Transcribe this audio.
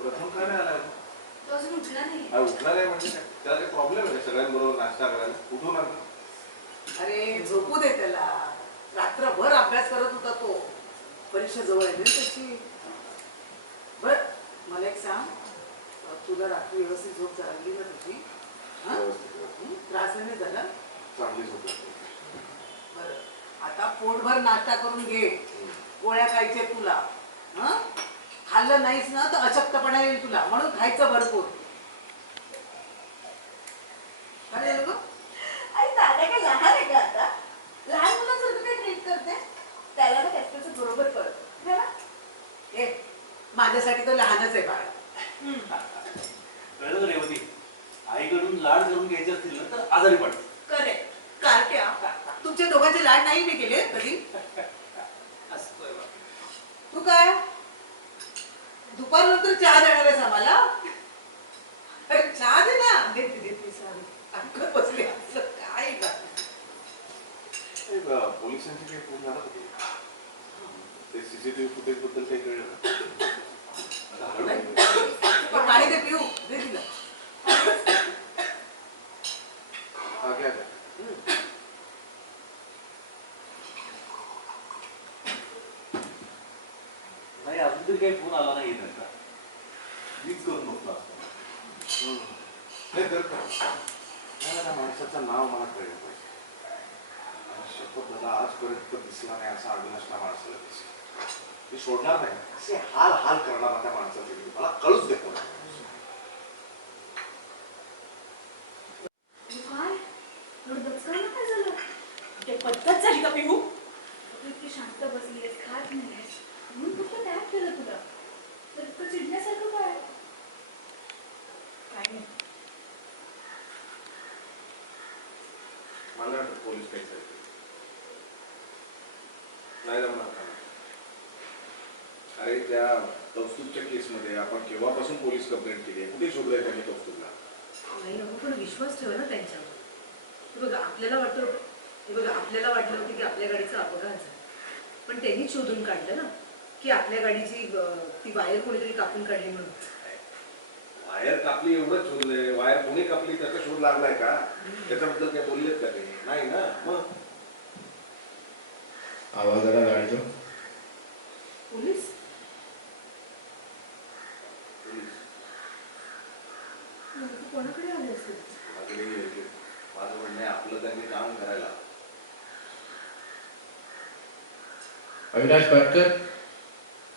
प्रथम काय नाही आला तो अजून उठला नाही. उठला नाही म्हणजे काय? त्याला काही प्रॉब्लेम आहे सगळ्यांबरोबर नाश्ता करायला? उठून आला. अरे झोपू दे त्याला. रात्रभर अभ्यास करत होता तो. परीक्षा जवळ आहे ना त्याची. बर मला एक सांग, तुला रात्री व्यवस्थित झोप झाली ना तुझी? त्रास नाही झाला? चांगली झोप. बर आता पोटभर नाश्ता करून घे. गोळ्या खायचे तुला. खाल्लं नाहीस ना तर अशक्तपणा येईल तुला, म्हणून खायचं भरपूर. काय झालं ग? आई दादा काय लहान आहे का आता? लहान मुलांसारखं काय ट्रीट करते? त्याला ना त्याचं बरोबर कळत. ए माझ्यासाठी तो लहानच आहे बाळा. कळलं रेवती, आईकडून लाड करून घ्यायचे असतील ना तर आजारी पडते. करेक्ट. कारट्या, तुमच्या दोघांचे लाड नाही मी केले कधी. तू काय दुपारनंतर चहा देणार आहेस आम्हाला? अरे चहा दे ना. देते सॉरी. अडकत बसली असं काय पोलिसांची काही फोन झाला होती? ते सीसीटीव्ही फुटेज बद्दल काही कळलं? पाणी दे पिऊ. दे तिला. हा घ्या. नाही अजून तरी काही फोन आला नाही त्यांचा. मीच करून बघतो असतो. नाही तर त्या माणसाचं नाव मला कळलं पाहिजे. शपथ दादा आजपर्यंत दिसला नाही असा अविनाशला माणसाला दिसला. मी सोडणार नाही. असे हाल हाल करणार त्या माणसाचे मला कळूच देत नाही. काय झालं? ते पद्धत झाली का पिहू? इतकी शांत बसली आहेस, खात नाही म्हणून फक्त टॅप केलं तुला. तर इतकं चिडण्यासारखं काय? काय नाही. मला वाटतं पोलीस काही नाही जमणार. अरे त्या कौस्तुभच्या केसमध्ये आपण केव्हापासून पोलीस कंप्लेंट केली आहे? कुठे शोधलंय त्यांनी कौस्तुभला? नाही अगो पण विश्वास ठेवा ना त्यांच्यावर. बघा आपल्याला वाटलं होतं की आपल्या गाडीचा अपघात झाला, पण त्यांनी शोधून काढलं ना की आपल्या गाडीची ती वायर कोणीतरी कापून काढली म्हणून. वायर कापली एवढंच शोधलंय. वायर कोणी कापली त्याचा शोध लागलाय का? त्याच्याबद्दल काय बोललेत का ते? नाही ना. मग आवाज आला गाडीचा. पोलीस कोणाकडे आले असेल? माझं म्हणणं आहे आपलं त्यांनी काम करायला. अविनाश भाटकर